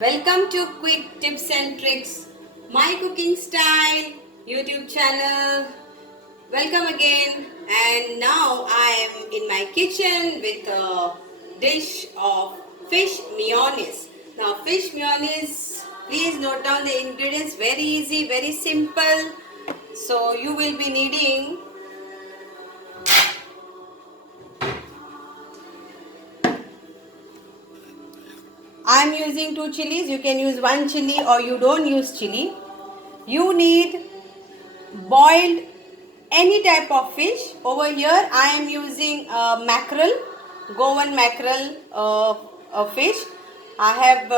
Welcome to Quick Tips and Tricks, my cooking style YouTube channel. Welcome again, and now I am in my kitchen with a dish of fish mayonnaise. Now fish mayonnaise, please note down the ingredients, very easy, very simple. So you will be needing I am using 2 chilies. You can use 1 chili or you don't use chili. You need boiled any type of fish. Over here I am using mackerel, Goan Mackerel fish. I have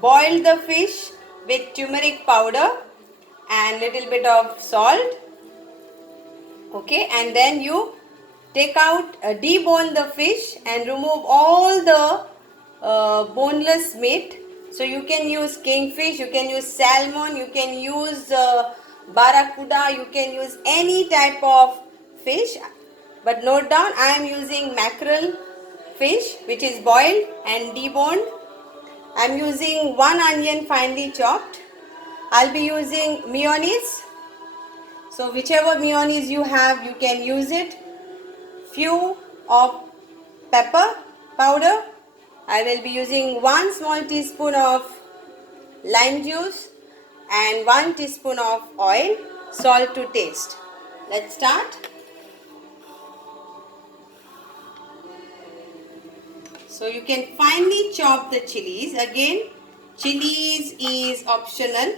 boiled the fish with turmeric powder and little bit of salt. Okay, and then you take out, debone the fish and remove all the boneless meat. So you can use kingfish, you can use salmon, you can use barracuda, you can use any type of fish. But note down, I am using mackerel fish which is boiled and deboned. I am using 1 onion finely chopped. I'll be using mayonnaise. So whichever mayonnaise you have, you can use it. Few of pepper powder. I will be using 1 small teaspoon of lime juice and 1 teaspoon of oil. Salt to taste. Let's start. So you can finely chop the chilies. Again, chilies is optional.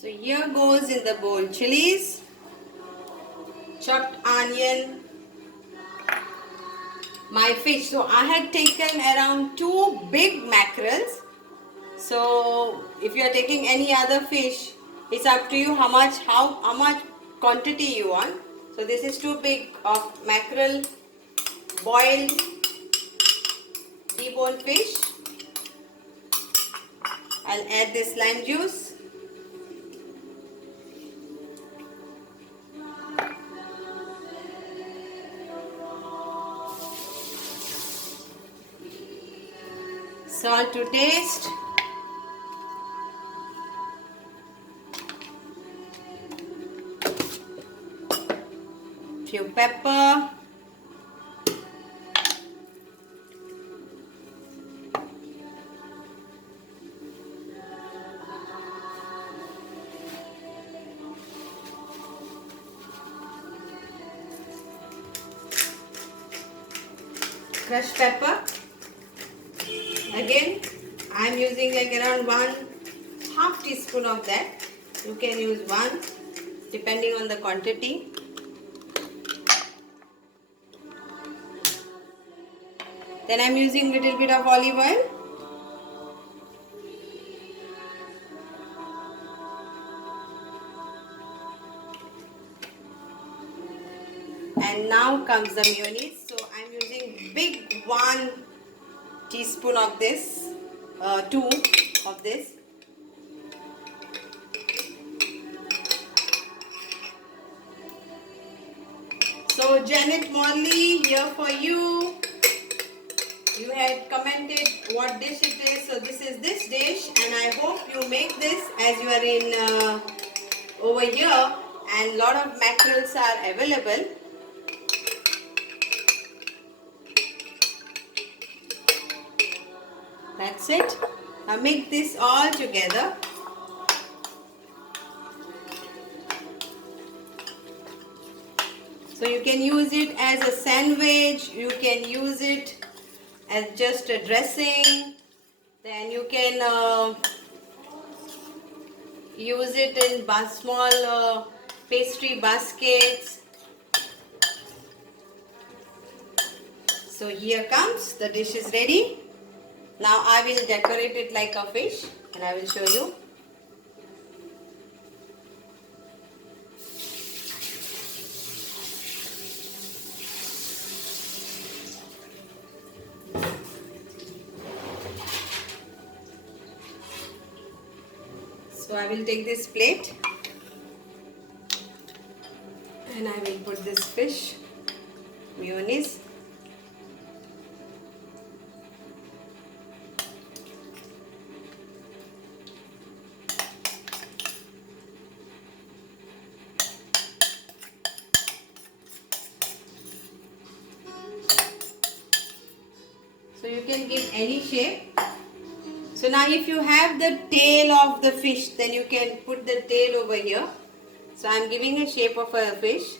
So here goes in the bowl chilies, chopped onion, my fish. So I had taken around 2 big mackerels. So if you are taking any other fish, it's up to you how much quantity you want. So this is 2 big of mackerel, boiled, deboned fish. I'll add this lime juice. Salt to taste. Few pepper. Crushed pepper. Again, I am using like around 1/2 teaspoon of that. You can use 1 depending on the quantity. Then I am using little bit of olive oil. And now comes the mayonnaise. So I am using big 1 teaspoon of this, 2 of this. So Janet Morley, here for you. You had commented what dish it is. So this is this dish, and I hope you make this as you are in over here, and lot of mackerels are available. That's it. Now make this all together. So you can use it as a sandwich, you can use it as just a dressing, then you can use it in small pastry baskets. So here comes, the dish is ready. Now I will decorate it like a fish and I will show you. So I will take this plate and I will put this fish, mayonnaise. So you can give any shape. So now if you have the tail of the fish, then you can put the tail over here. So I am giving a shape of a fish.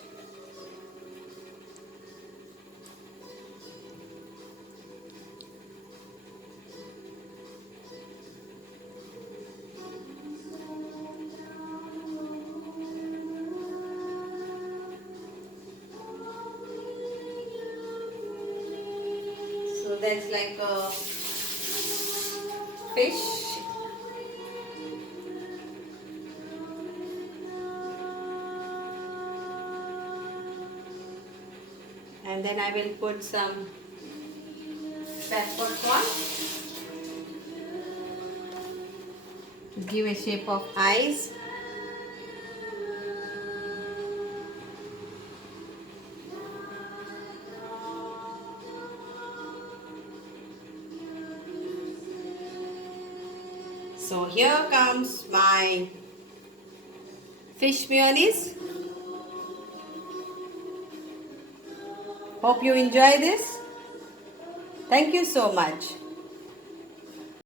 So that's like a fish. And then I will put some pepper corn to give a shape of eyes. So here comes my fish mayonnaise. Hope you enjoy this. Thank you so much.